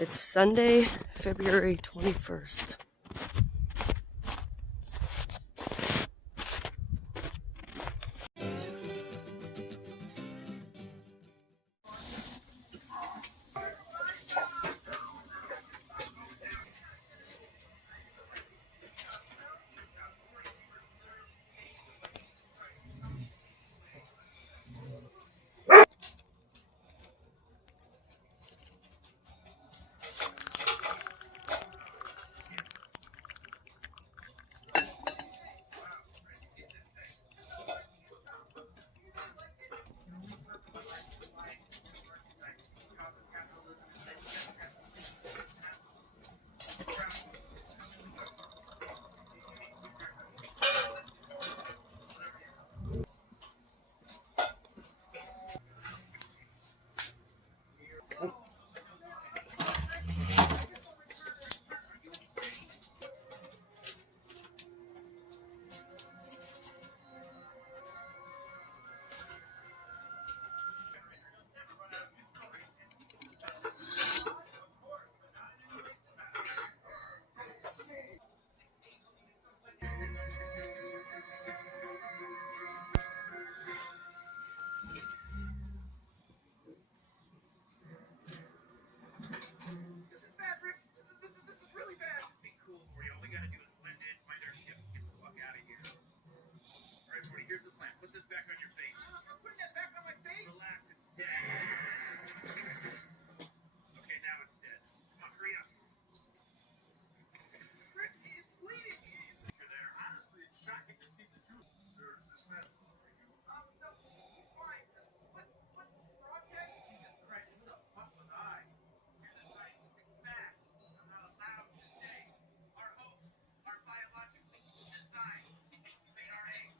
It's Sunday, February 21st. Here's the plan. Put this back on your face. I'm not putting that back on my face. Relax, it's dead. Okay, now it's dead. Come on, hurry up. Rick, it's bleeding. You're there. Honestly, it's shocking to see the truth. Sir, is this medical for you? No, fine. What project? Jesus Christ, who the fuck was I? Here's a scientific fact. I'm not allowed to say. Our hopes are biologically designed. They are a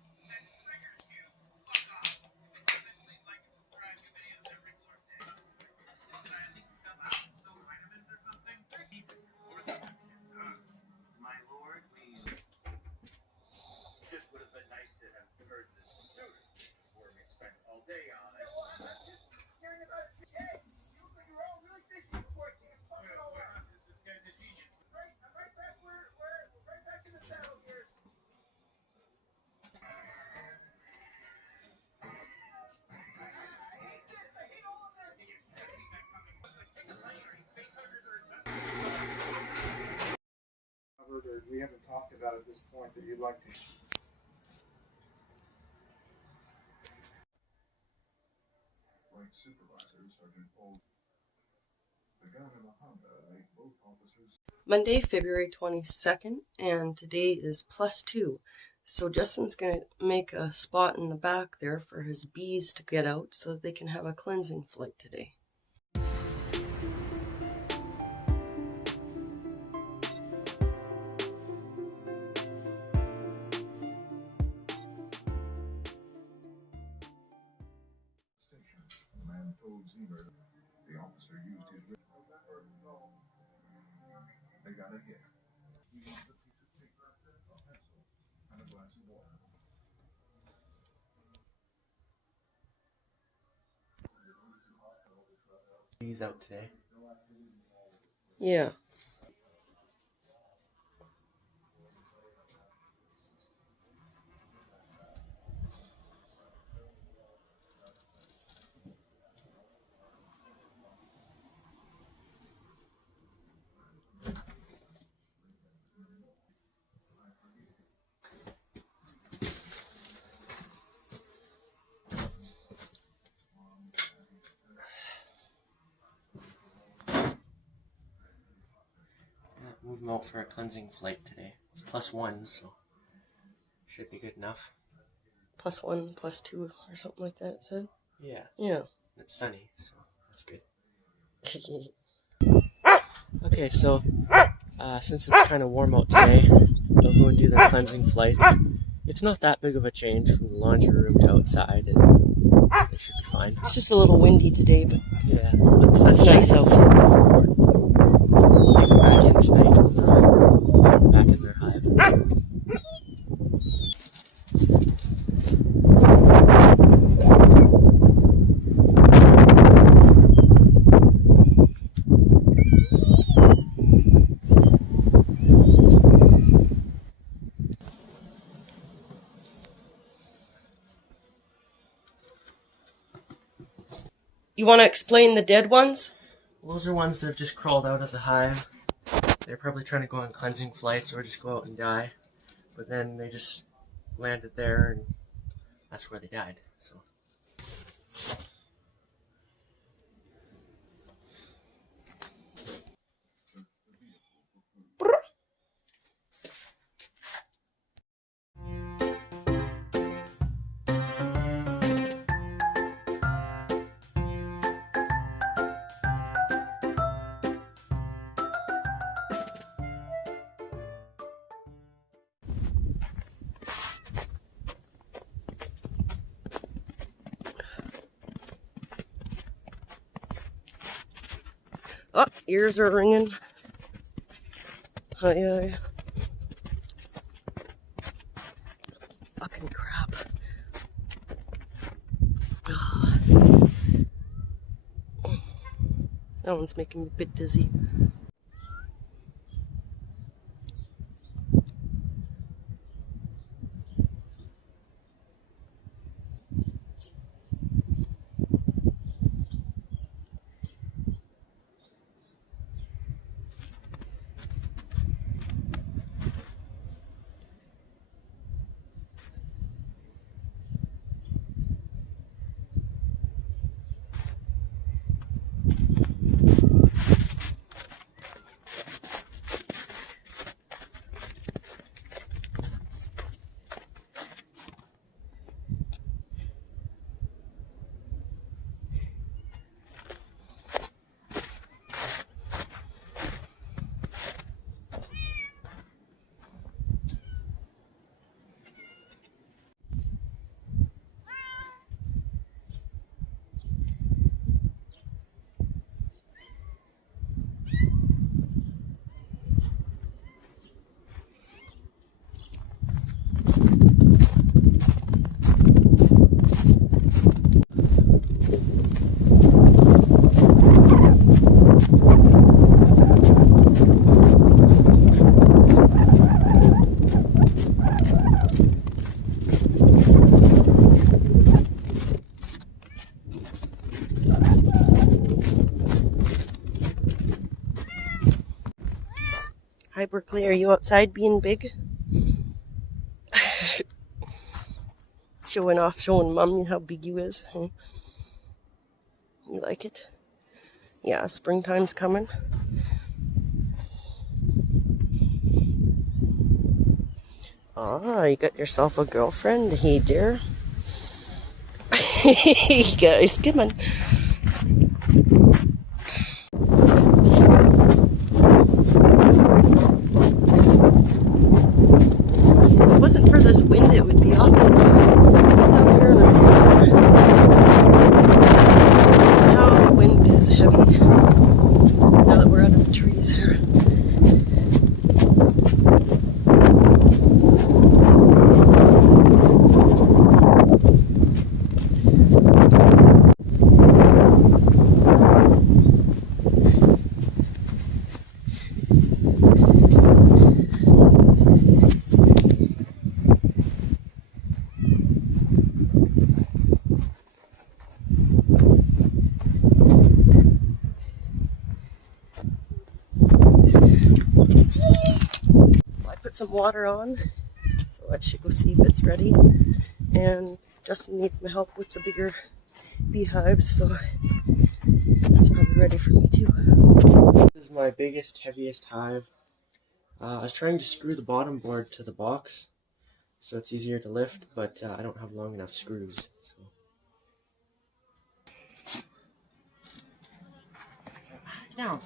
This would have been nice to have heard this sooner before we spent all day on it. Well, I'm just hearing about it today. You look like you were all really busy before it came fucking all out. This guy's a genius. Right, I'm right back we're right back in the saddle here. We haven't talked about at this point that you'd like to. Like supervisor, Sergeant Old. The gun and the Honda make both officers. Monday, February 22nd, and today is +2. So Justin's going to make a spot in the back there for his bees to get out so that they can have a cleansing flight today. The man told Zimmer the officer used his wrist. They got a hit. He used a piece of paper, a pencil, and a glass of water. He's out today. Yeah. Move him out for a cleansing flight today. It's +1, so should be good enough. +1, +2, or something like that, it said? Yeah. Yeah. It's sunny, so that's good. Okay, so since it's kind of warm out today, they'll go and do their cleansing flights. It's not that big of a change from the laundry room to outside, and they should be fine. It's just a little windy today, but Yeah, but the it's nice outside. That's important. Take them back in tonight. Back in their hive. You want to explain the dead ones? Well, those are ones that have just crawled out of the hive. They're probably trying to go on cleansing flights or just go out and die. But then they just landed there, and that's where they died. So. Oh, ears are ringing. Oh, yeah. Fucking crap. Oh. That one's making me a bit dizzy. Hi, Berkeley. Are you outside being big? Showing off, showing Mom how big you is. Huh? You like it? Yeah, springtime's coming. Ah, you got yourself a girlfriend? Hey, dear. Hey, guys, come on. If it wasn't for this wind, it would be awful nice. It's down here in the sun. Now the wind is heavy. Now that we're out of the trees here. Some water on, so I should go see if it's ready. And Justin needs my help with the bigger beehives, so it's probably ready for me too. This is my biggest, heaviest hive. I was trying to screw the bottom board to the box so it's easier to lift, but I don't have long enough screws. So. Down.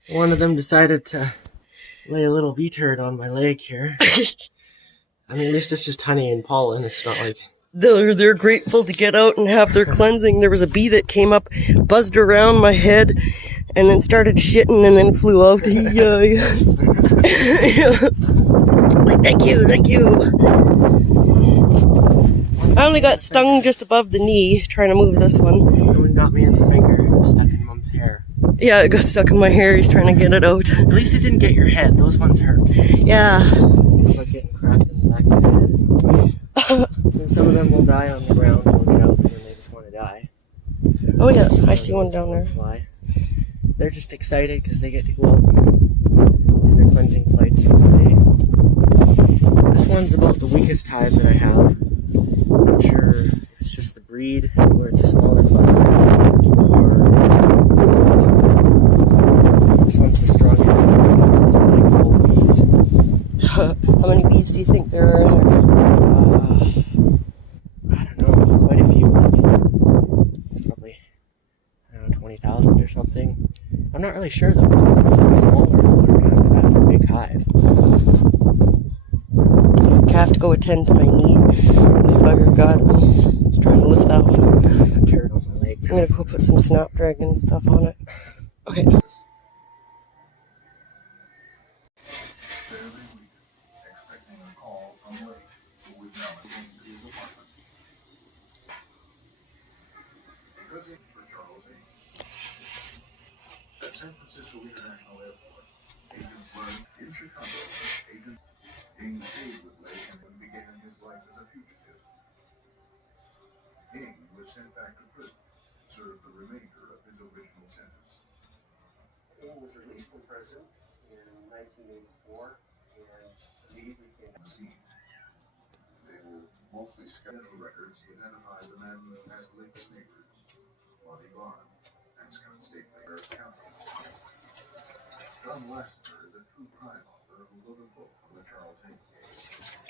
So one of them decided to lay a little bee turd on my leg here. I mean, at least it's just honey and pollen. It's not like... They're grateful to get out and have their cleansing. There was a bee that came up, buzzed around my head, and then started shitting and then flew out. Like, thank you. I only got stung just above the knee trying to move this one. No one got me in the finger. got stuck in Mom's hair. Yeah, it got stuck in my hair. He's trying to get it out. At least it didn't get your head. Those ones hurt. Yeah. It's like getting cracked in the back of your head. And some of them will die on the ground and will get out when they just want to die. Oh yeah, I see one down there. Fly. They're just excited because they get to go out and do their cleansing flights for the day. This one's about the weakest hive that I have. I'm not sure if it's just the breed where it's a smaller cluster, or this one's the strongest because it's like full of bees. How many bees do you think there are in there? I don't know, quite a few. Probably, I don't know, 20,000 or something. I'm not really sure though, because it's supposed to be smaller all around, but that's a big hive. I have to go attend to my knee. This bugger got me. Trying to lift that one. A turd on my leg. I'm gonna go put some Snapdragon stuff on it. Okay. Barely waited, expecting a call from Lake, who was now going to his apartment. A good day for Charles A. At San Francisco International Airport, agents learned in Chicago, agent Ing stayed with Lake and began his life as a fugitive. Ing was sent back to prison, served the remainder of his original sentence. Ing was released from prison in 1984 and immediately came On the scene. They were mostly skeletal records to identify the men as Lake's neighbors, Monty Barn and Scott Stately County. John Lassiter is a true crime author who wrote a book on the Charles Ing case.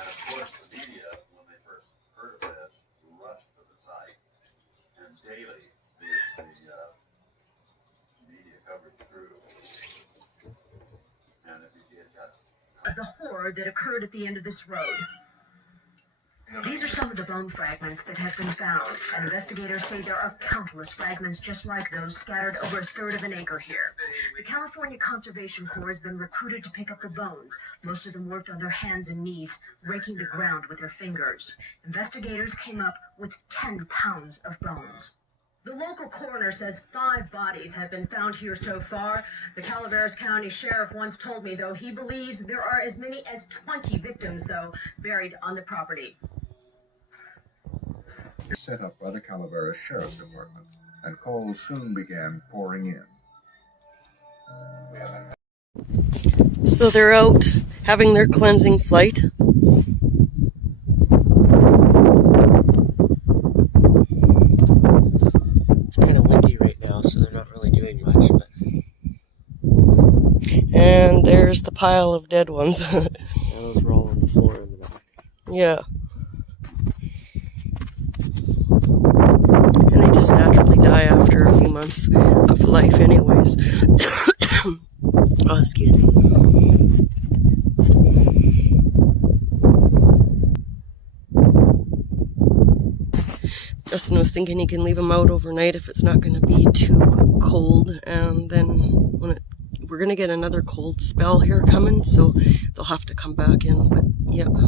And of course, the media, when they first heard of this, rushed to the site. And daily, the media coverage grew. And it got Of the horror that occurred at the end of this road. These are some of the bone fragments that have been found, and investigators say there are countless fragments just like those scattered over a third of an acre here. The California Conservation Corps has been recruited to pick up the bones. Most of them worked on their hands and knees, raking the ground with their fingers. Investigators came up with 10 pounds of bones. The local coroner says 5 bodies have been found here so far. The Calaveras County Sheriff once told me, though, he believes there are as many as 20 victims, though, buried on the property. Set up by the Calaveras Sheriff's Department, and calls soon began pouring in. So they're out having their cleansing flight. It's kind of windy right now, so they're not really doing much, but And there's the pile of dead ones. those were all on the floor in the back. Yeah. And they just naturally die after a few months of life anyways. Oh, excuse me. Dustin was thinking he can leave them out overnight if it's not going to be too cold, and then we're going to get another cold spell here coming, so they'll have to come back in, but yeah. Very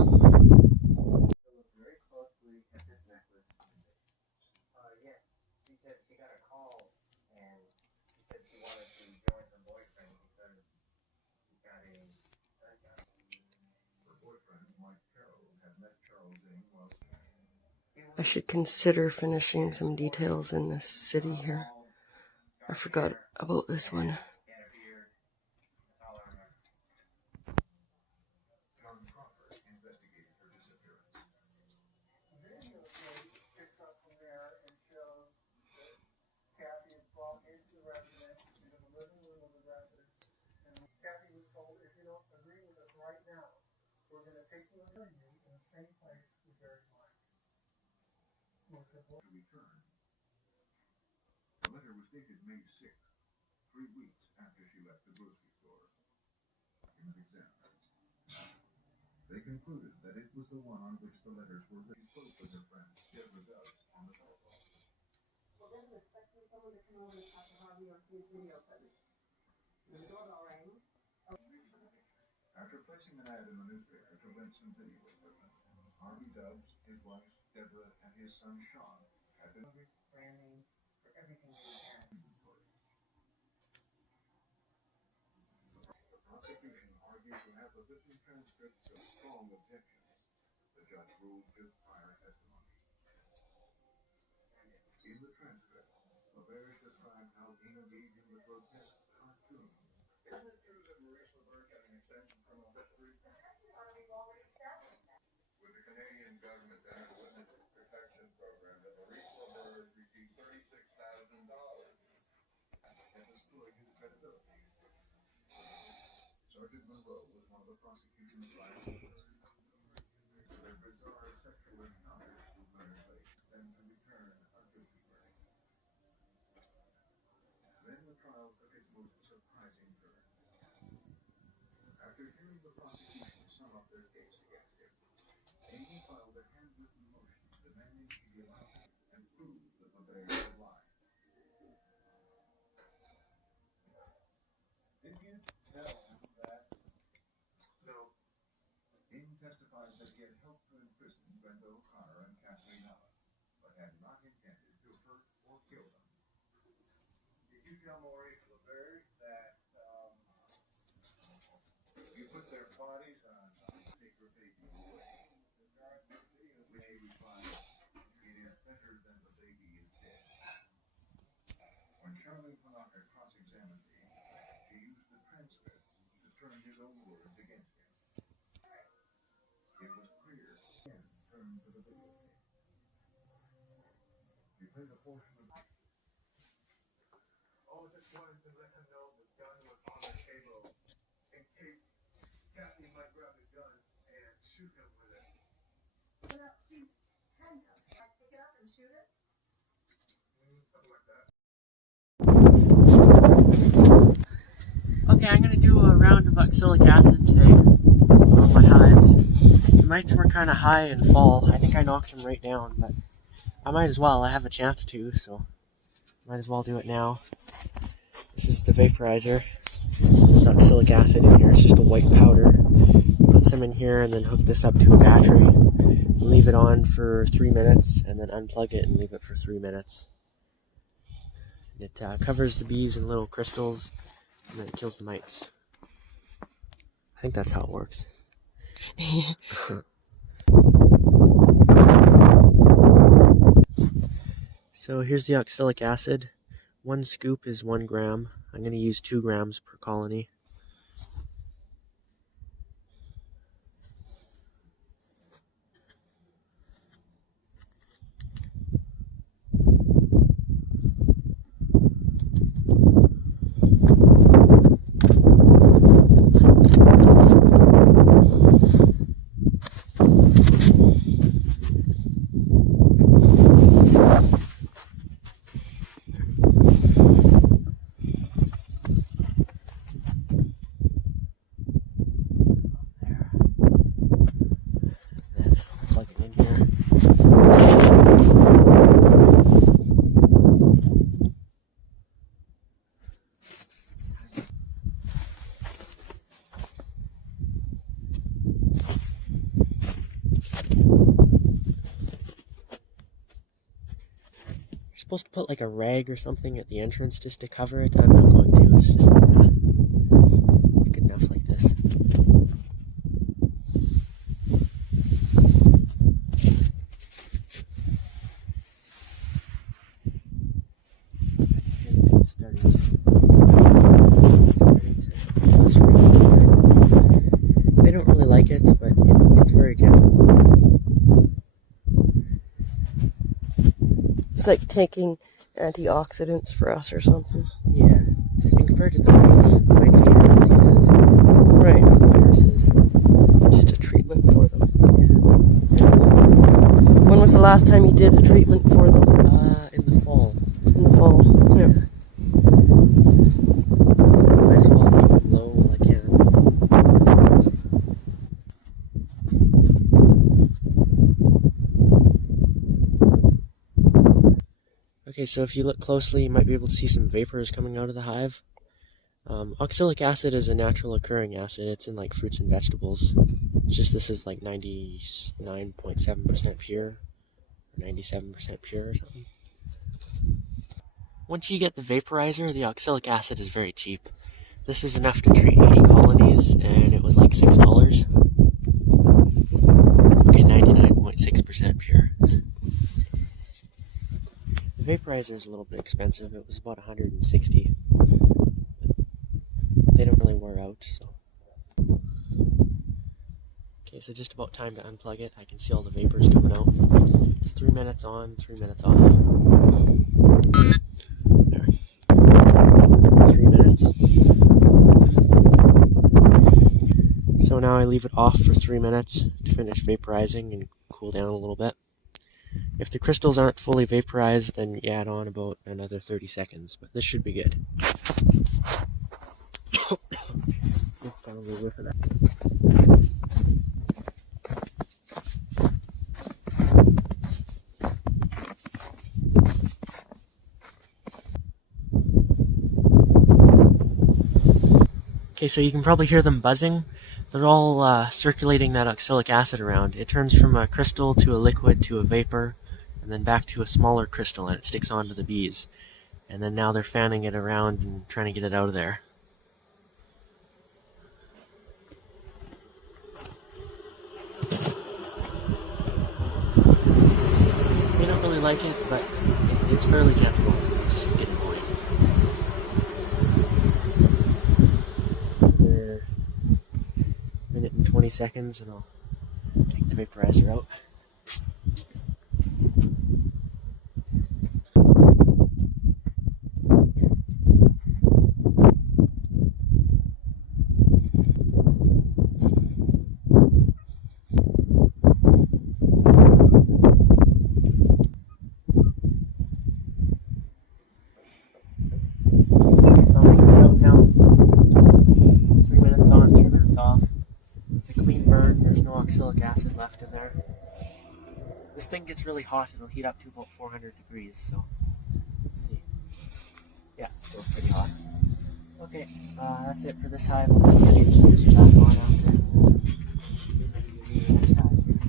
closely at this necklace. Yes, she said she got a call, and she said she wanted to join her boyfriend because he got a haircut. Her boyfriend, Mike Carroll, had met Charles Ing while I should consider finishing some details in this city here. I forgot about this one. John Crawford investigated her disappearance. Videotape picks up from there and shows that Kathy is brought into the residence, into the living room of the residence, and Kathy was told, if you don't agree with us right now, we're going to take you and bury you in the same place we buried Mike. To return. The letter was dated May 6th, 3 weeks after she left the grocery store. It was examined. They concluded that it was the one on which the letters were written. Spoke with her friend, Deborah Dubs, on the telephone. Well, then we're expecting someone to come over and talk to Harvey on his video equipment. The doorbell rang. After placing an ad in the newspaper to rent some video equipment, Harvey Dubs, his wife, Deborah, and his son Sean had been Brand name for everything they can. The prosecution argued to have the written transcripts of strong objections. The judge ruled just prior testimony. In the transcript, LaBerge described how he engaged in the grotesque cartoon. Isn't it true that Maurice LeBerg had an extensive criminal history? With the Canadian government and the Witness Protection Program, that Maurice LeBerg received $36,000. And destroyed his credibility. Sergeant Monroe was one of the prosecution's last words. Their bizarre sexual encounters with Leonard Lake, then to return a guilty verdict. Then the trial took its most surprising turn. After hearing the prosecution sum up their case against him, Amy filed a handwritten motion demanding he be allowed and prove that LaBerge had lied. Did you tell him that? No. Amy testified that he had helped to imprison Brenda O'Connor and Kathleen Allen, but had not intended to hurt or kill them. Did you tell Maurice LeBerg that you put their bodies on Take her baby away. When he replied, "It is better than the baby is dead." When Charlie went on her cross-examined me, she used the transcript to turn his own words against him. It was clear. Again, turned to the videotape. He played a portion of Oh, just wanted to let him know the gun was on the table in case Kathy might grab the gun and shoot him with it. Pick it up and shoot it? Something like that. Okay, I'm gonna do a round of oxalic acid today on my hives. The mites were kind of high in fall. I think I knocked them right down, but I might as well. I have a chance to, so might as well do it now. This is the vaporizer. There's oxalic acid in here. It's just a white powder. Put some in here and then hook this up to a battery. Leave it on for 3 minutes and then unplug it and leave it for 3 minutes. It covers the bees in little crystals and then it kills the mites. I think that's how it works. So here's the oxalic acid. 1 scoop is 1 gram. I'm going to use 2 grams per colony. Supposed to put like a rag or something at the entrance just to cover it. I'm not going to. It's just it's good enough like this. They don't really like it, but it's very gentle. It's like taking antioxidants for us or something. Yeah, and compared to the mites carry diseases, Right. viruses. Just a treatment for them. Yeah. When was the last time you did a treatment for them? In the fall. In the fall. Yeah. Might as well keep them low while I can. Okay, so if you look closely, you might be able to see some vapors coming out of the hive. Oxalic acid is a natural occurring acid. It's in like fruits and vegetables. It's just this is like 99.7% pure, 97% pure or something. Once you get the vaporizer, the oxalic acid is very cheap. This is enough to treat 80 colonies, and it was like $6. Okay, 99.6% pure. The vaporizer is a little bit expensive. It was about $160. They don't really wear out, so. Okay, so just about time to unplug it. I can see all the vapors coming out. It's 3 minutes on, 3 minutes off. There. 3 minutes. So now I leave it off for 3 minutes to finish vaporizing and cool down a little bit. If the crystals aren't fully vaporized, then you add on about another 30 seconds, but this should be good. Probably whiff of that. Okay, so you can probably hear them buzzing. They're all circulating that oxalic acid around. It turns from a crystal to a liquid to a vapor, and then back to a smaller crystal, and it sticks onto the bees. And then now they're fanning it around and trying to get it out of there. They don't really like it, but it's fairly gentle. Just get annoying. Another minute and 20 seconds, and I'll take the vaporizer out. So I'll take this out now. 3 minutes on, 3 minutes off. It's a clean burn, there's no oxalic acid left in there. This thing gets really hot, it'll heat up to about 400 degrees, so let's see. Yeah, it's still pretty hot. Okay, that's it for this hive. I'll just get the infuser back on after. Next hive here.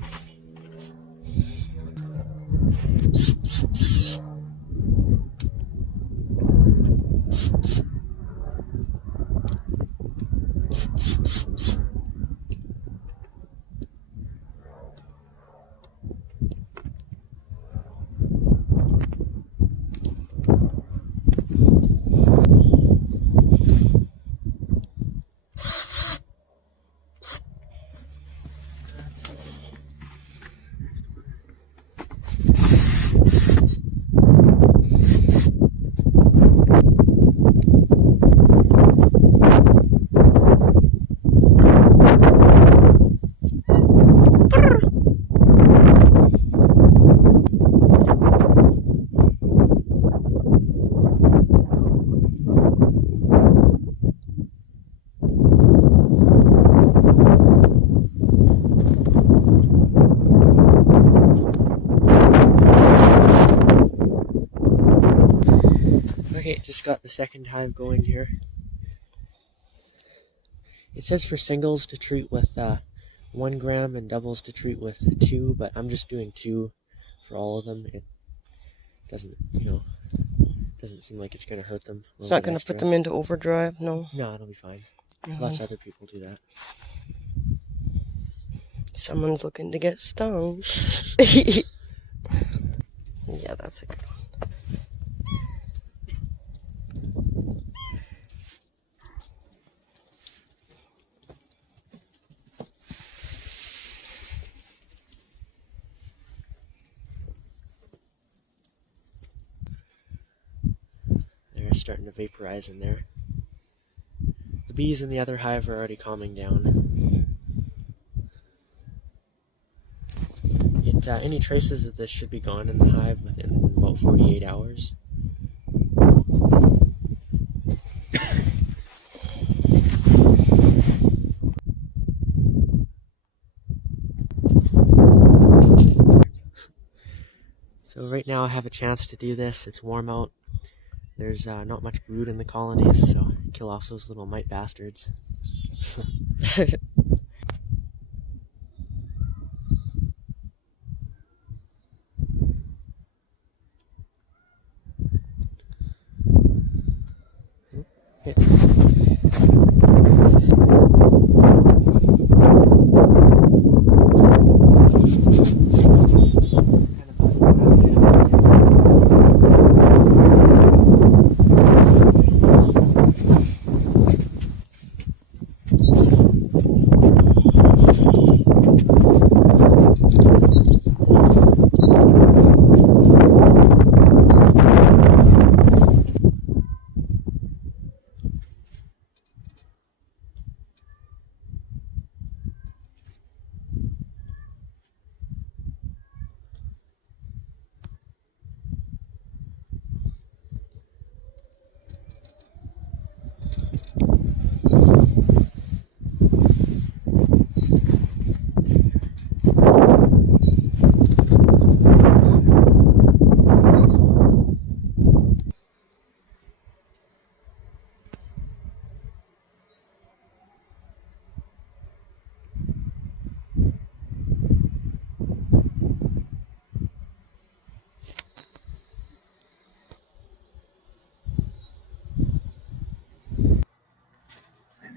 Okay, just got the second hive going here. It says for singles to treat with 1 gram and doubles to treat with 2, but I'm just doing 2 for all of them. It doesn't, doesn't seem like it's going to hurt them. It's not going to put them into overdrive, no. No, it'll be fine. Lots of other people do that. Someone's looking to get stung. Yeah, that's a good one. They're starting to vaporize in there. The bees in the other hive are already calming down. Any traces of this should be gone in the hive within about 48 hours. So right now I have a chance to do this. It's warm out. There's not much brood in the colonies, so kill off those little mite bastards. I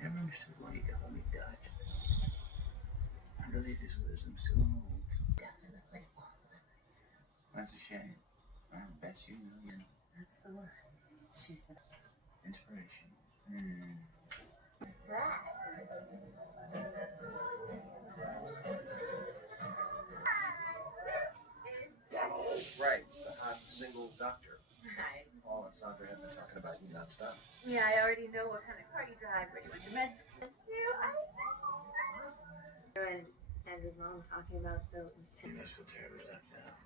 never understood why you call me Dutch. I believe his wisdom's too old. Definitely off limits. That's a shame. I bet you know you. That's the one. She's the inspiration. Right, the hot single doctor. Hi. Paul and Sandra have been talking about you nonstop. Yeah, I already know what kind of car you drive, where you went to med school too. I know. And Andrew's mom talking about so. You must feel terribly left out.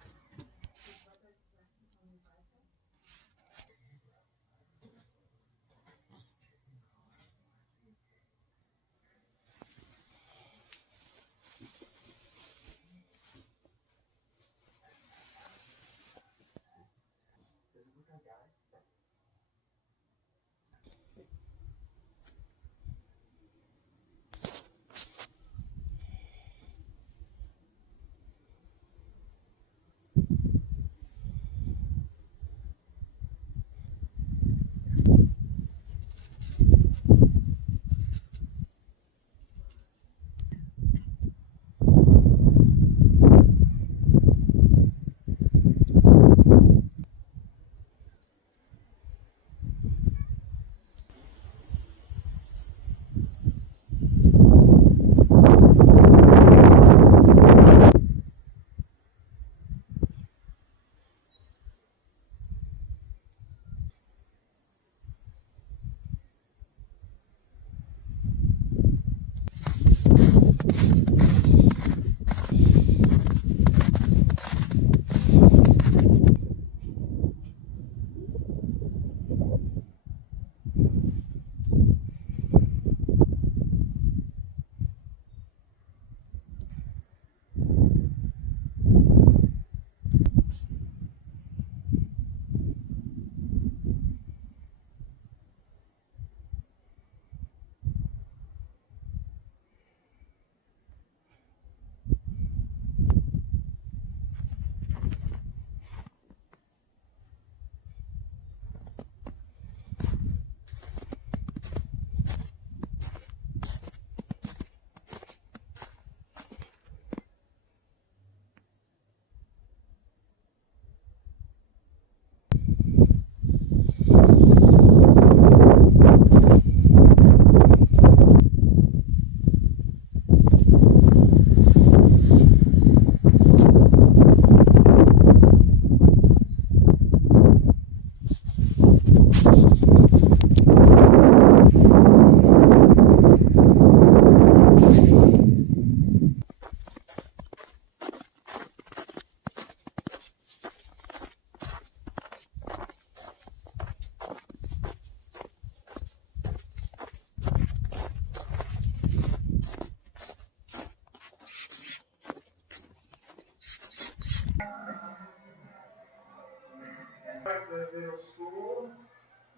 The middle school,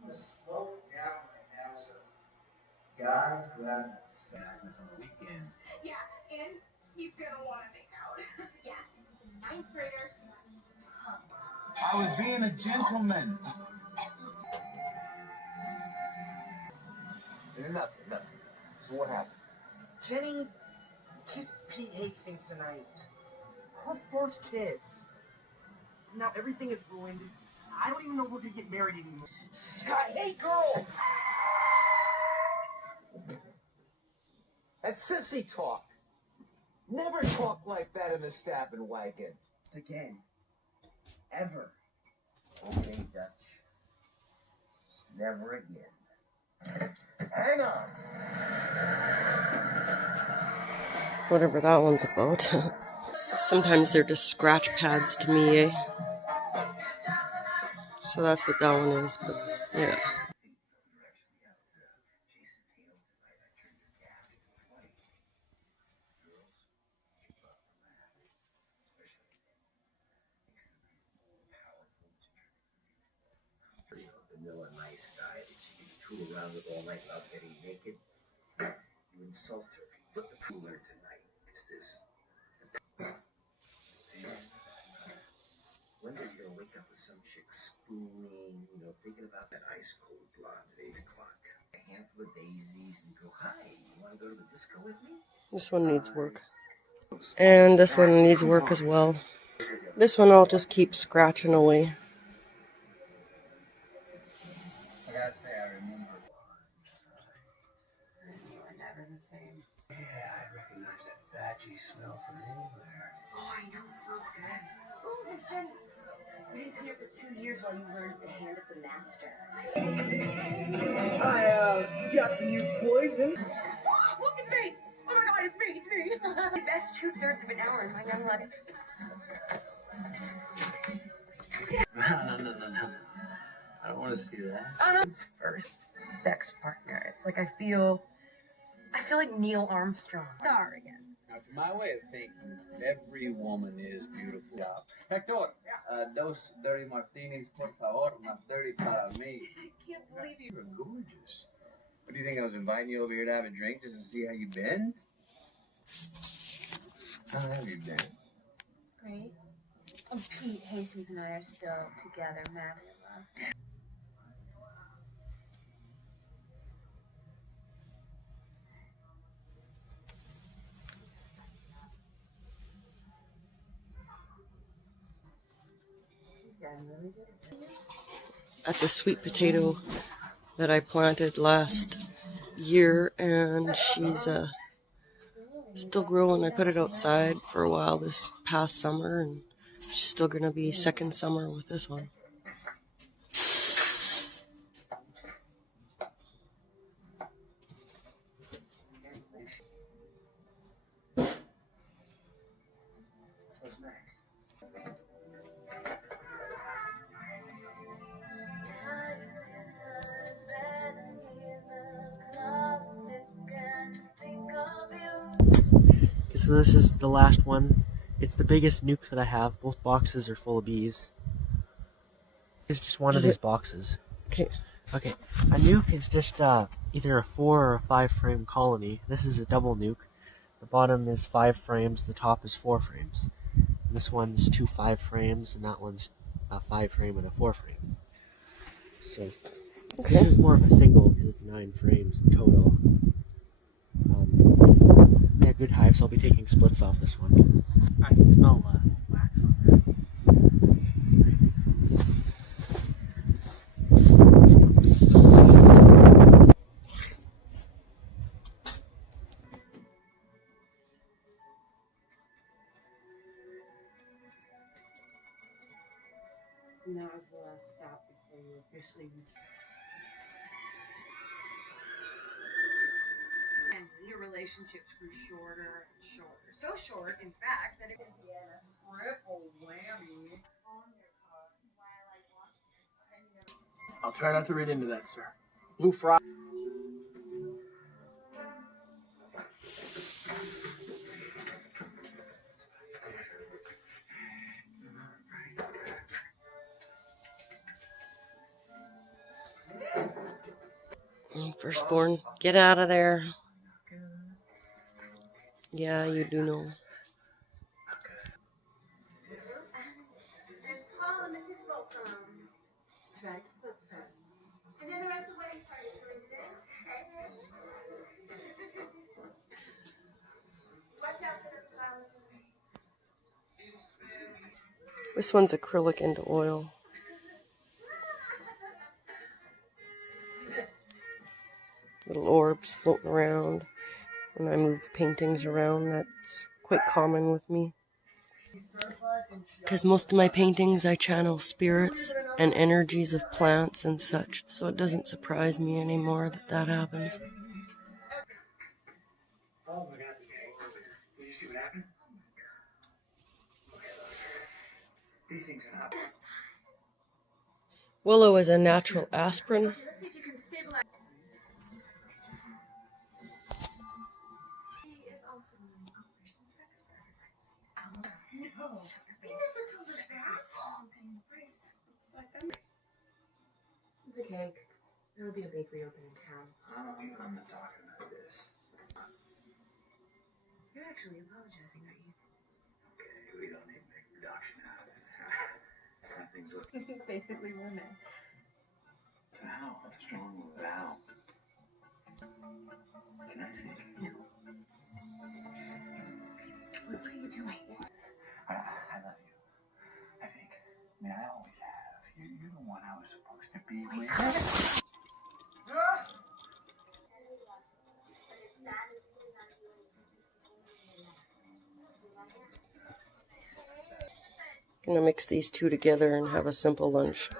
the smoke definitely have some guys grabbing the Back on the weekends. Yeah, and he's gonna want to make out. Yeah, ninth graders. I was being a gentleman. Nothing. So what happened? Jenny kissed Pete Hastings tonight. Her first kiss. Now everything is ruined. I don't even know if we're gonna get married anymore. I hate girls! That's sissy talk. Never talk like that in the stabbing wagon. Again. Ever. Okay, Dutch. Never again. Hang on. Whatever that one's about. Sometimes they're just scratch pads to me, eh? So that's what that one is, but yeah. Vanilla nice guy that she can tool around with all night without getting naked. You insult her. What the cooler tonight is this? One day you're gonna wake up with some chick spooning, thinking about that ice cold blonde at 8 o'clock. A handful of daisies and go, hi, you wanna go to the disco with me? This one needs work. And this one needs work as well. This one I'll just keep scratching away. I gotta say, I remember. You're never the same. Yeah, I recognize that badgy smell from anywhere. Oh, I know, it smells good. Oh, there's Jenny. We didn't see her for 2 years while you learned the hand of the master. I got the new poison. Look, it's me! Oh my god, it's me! The best tooth fairy of an hour in my young life. No. I don't want to see that. Oh no. It's first sex partner. It's like I feel like Neil Armstrong. Sorry again. Now, to my way of thinking, every woman is beautiful. Hector, dos dirty martinis, por favor, más dirty para mí. I can't believe you. You're gorgeous. What do you think? I was inviting you over here to have a drink just to see how you've been? How have you been? Great. Pete Hastings and I are still together, madly in love. That's a sweet potato that I planted last year, and she's still growing. I put it outside for a while this past summer, and she's still going to be second summer with this one. What's next? Okay, so this is the last one. It's the biggest nuke that I have. Both boxes are full of bees. It's just one of these boxes. Okay. Okay, a nuke is just either a 4 or a 5 frame colony. This is a double nuke. The bottom is 5 frames, the top is 4 frames. And this one's 2 5 frames, and that one's a 5 frame and a 4 frame. So, this is more of a single because it's 9 frames in total. Yeah, good hive, so I'll be taking splits off this one. I can smell wax on there. And that was the last stop before you officially returned. And your relationships grew shorter and shorter. So short, in fact, that it could be a triple whammy. I'll try not to read into that, sir. Blue fry. Firstborn, get out of there. Yeah, you do know. And Paul and Mrs. Bolton. Right. And then the rest of the wedding party is going today. This one's acrylic into oil. Little orbs floating around. When I move paintings around, that's quite common with me. Because most of my paintings I channel spirits and energies of plants and such, so it doesn't surprise me anymore that that happens. Oh my God. Did you see what happened? These things are not. Willow is a natural aspirin. Let's see if you can stabilize. He is also an Operation Sex for everybody. No. He never told us that. It's like that. It's a cake. There will be a bakery open in town. I'm not talking about this. You're actually apologizing, aren't you? Okay, we don't need to make production out of it. Nothing's what. Basically women. How? What's wrong with Val? Can I see you? What are you doing? I love you. I think. I mean, I always have. You're the one I was supposed to be with. Gonna mix these two together and have a simple lunch.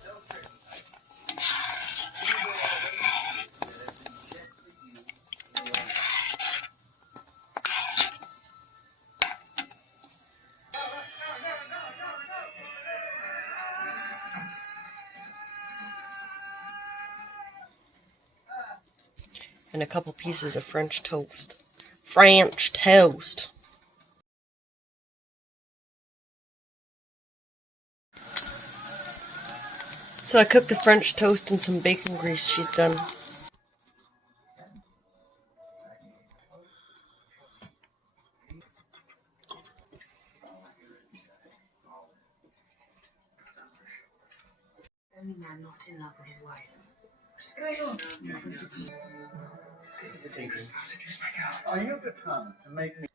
And a couple pieces of French toast. French toast! So I cooked the French toast in some bacon grease she's done. Only man not in love with his wife. This is a dangerous passage. Are you determined to make me?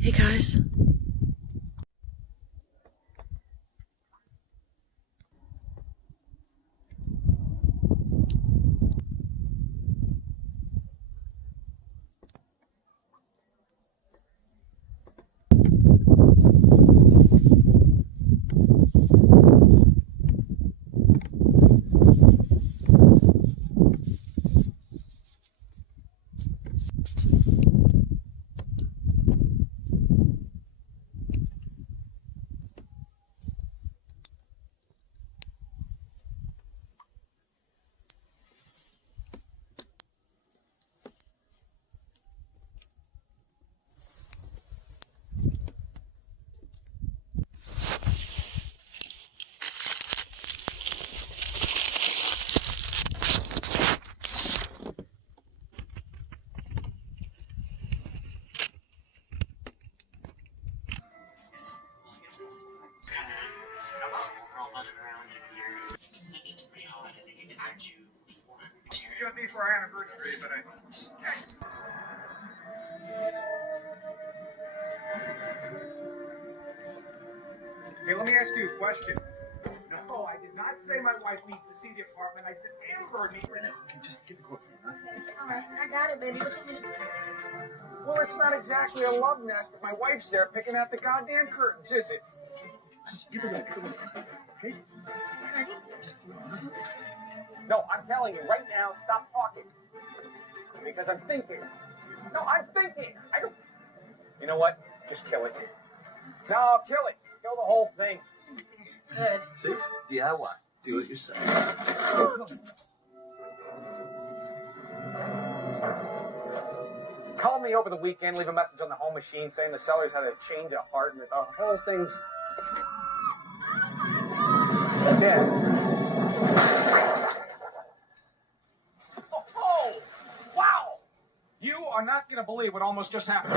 Hey guys. You got me for our anniversary, but Hey, let me ask you a question. No, I did not say my wife needs to see the apartment. I said Amber needs. Okay, just get the quote from her. Alright, I got it, baby. Well, it's not exactly a love nest if my wife's there picking out the goddamn curtains, is it? Get the bag. Okay? Ready? No, I'm telling you right now, stop talking. Because I'm thinking. No, I'm thinking. I don't. You know what? Just kill it. No, kill it. Kill the whole thing. Good. See? DIY. Do it yourself. Called me over the weekend, leave a message on the home machine saying the seller's had a change of heart and the whole thing's dead. Oh! Wow! You are not going to believe what almost just happened.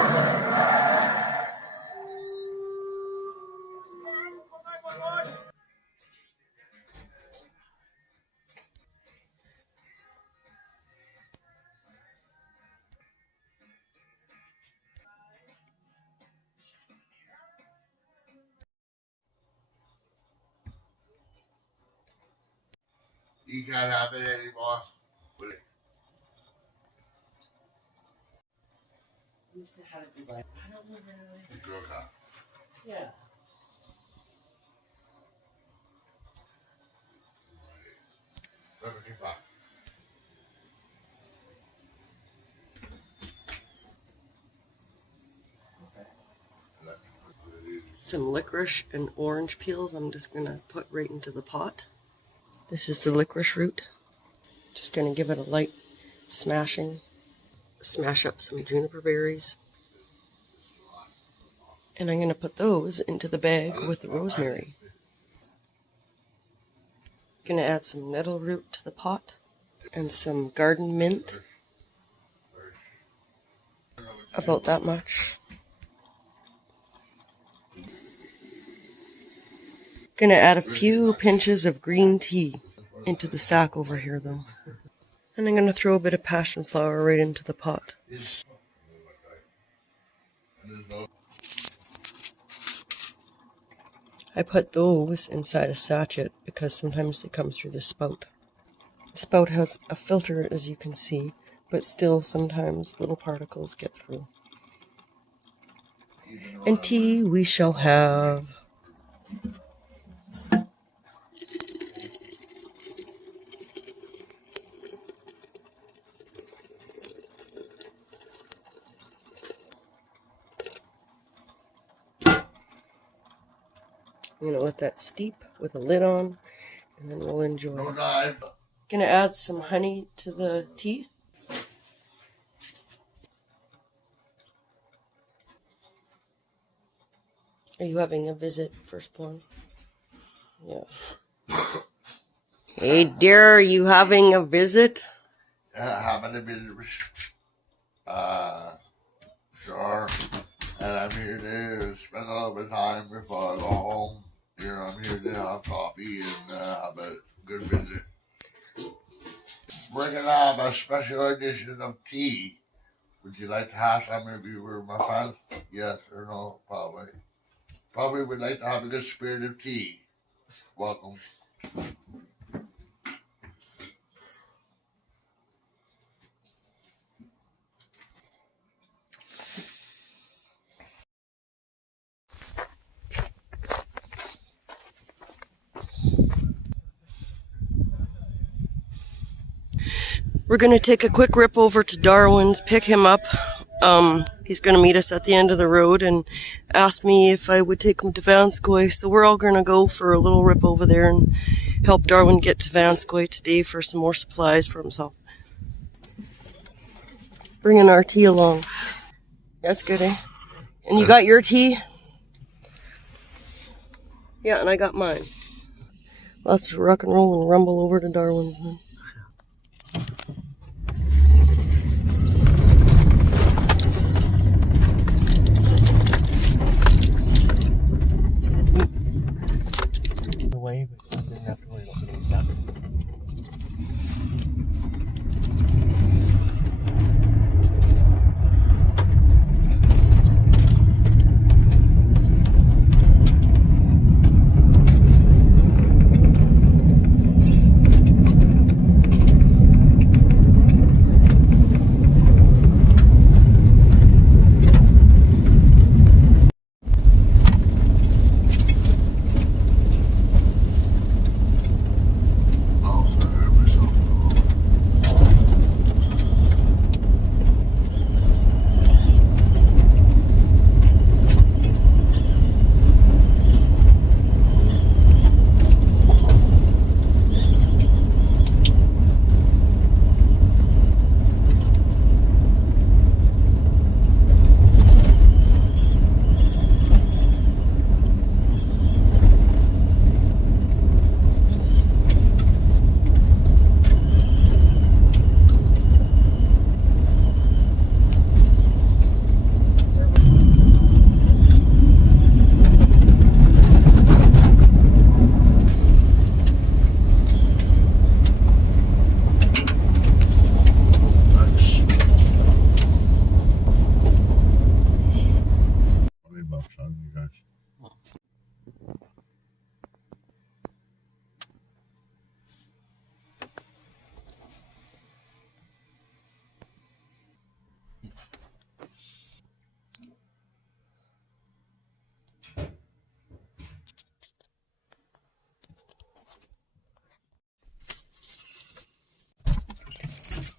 You can't have it anymore. Will it? I used to have it be like, I don't know really. The girl cop. Yeah. Some licorice and orange peels I'm just going to put right into the pot. This is the licorice root. Just going to give it a light smashing. Smash up some juniper berries. And I'm going to put those into the bag with the rosemary. Going to add some nettle root to the pot and some garden mint. About that much. Going to add a few pinches of green tea into the sack over here though. And I'm going to throw a bit of passion flower right into the pot. I put those inside a sachet because sometimes they come through the spout. The spout has a filter, as you can see, but still sometimes little particles get through. And tea we shall have. I'm going to let that steep with a lid on, and then we'll enjoy it. Going to add some honey to the tea. Are you having a visit, firstborn? Yeah. Hey dear, are you having a visit? Having a visit. Sure. And I'm here to spend a little bit of time before I go home. You know, I'm here to have coffee and have a good visit. We're going to have a special edition of tea. Would you like to have some if you were my fan? Yes or no? Probably. Probably would like to have a good spirit of tea. Welcome. We're going to take a quick rip over to Darwin's, pick him up. He's going to meet us at the end of the road and ask me if I would take him to Vanscoy. So we're all going to go for a little rip over there and help Darwin get to Vanscoy today for some more supplies for himself. Bringing our tea along. That's good, eh? And you got your tea? Yeah, and I got mine. Let's rock and roll and rumble over to Darwin's then. Away, but I didn't have to worry about getting stuck.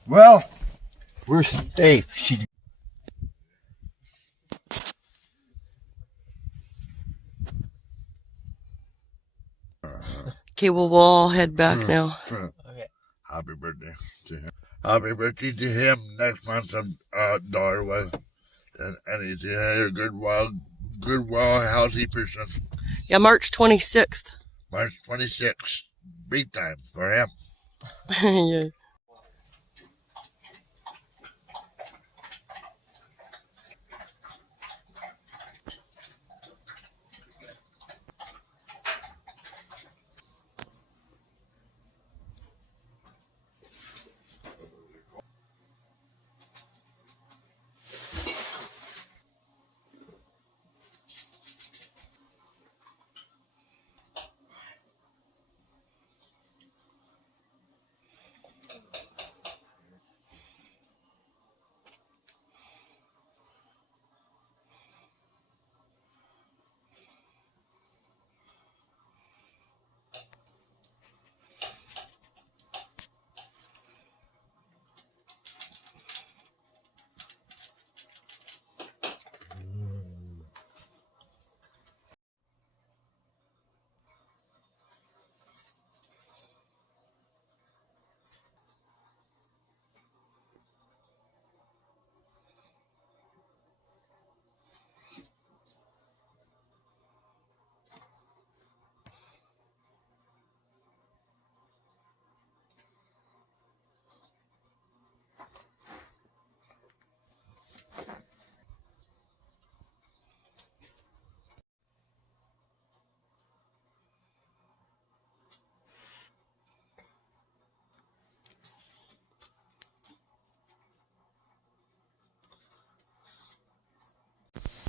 Well, we're safe. She Okay, well, we'll all head back now. Okay. Happy birthday to him. Happy birthday to him next month of Darwin. And he's a good, healthy person. Yeah, March 26th. March 26th. Big time for him. Yeah.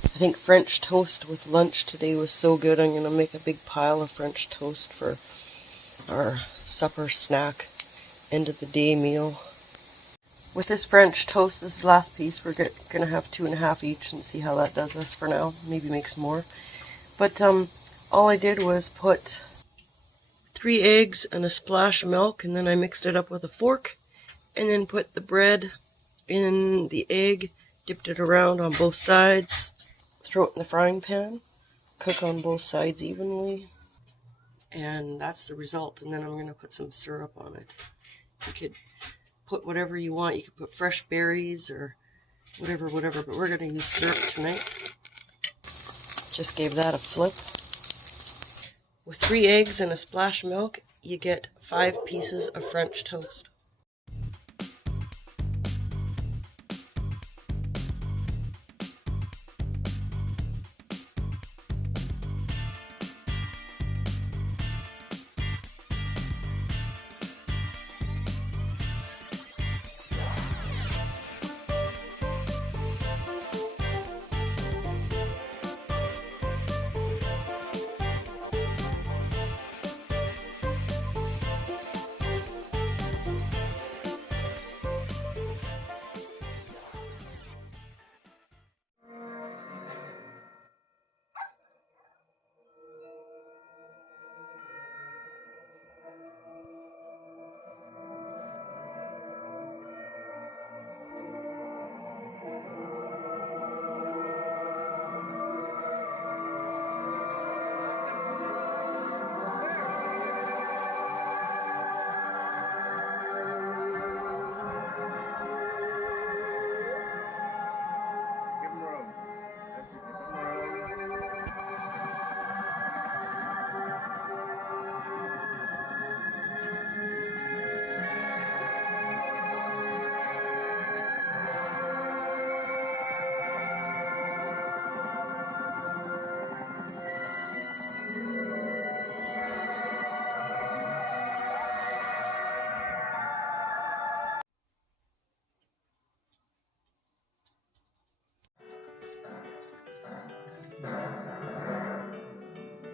I think French toast with lunch today was so good. I'm going to make a big pile of French toast for our supper snack, end of the day meal. With this French toast, this last piece, we're going to have 2.5 each and see how that does us for now. Maybe make some more. But all I did was put 3 eggs and a splash of milk, and then I mixed it up with a fork, and then put the bread in the egg, dipped it around on both sides, throw it in the frying pan, cook on both sides evenly, and that's the result. And then I'm going to put some syrup on it. You could put whatever you want. You could put fresh berries or whatever, but we're going to use syrup tonight. Just gave that a flip. With 3 eggs and a splash of milk, you get 5 pieces of French toast.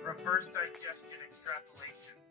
Reverse digestion extrapolation.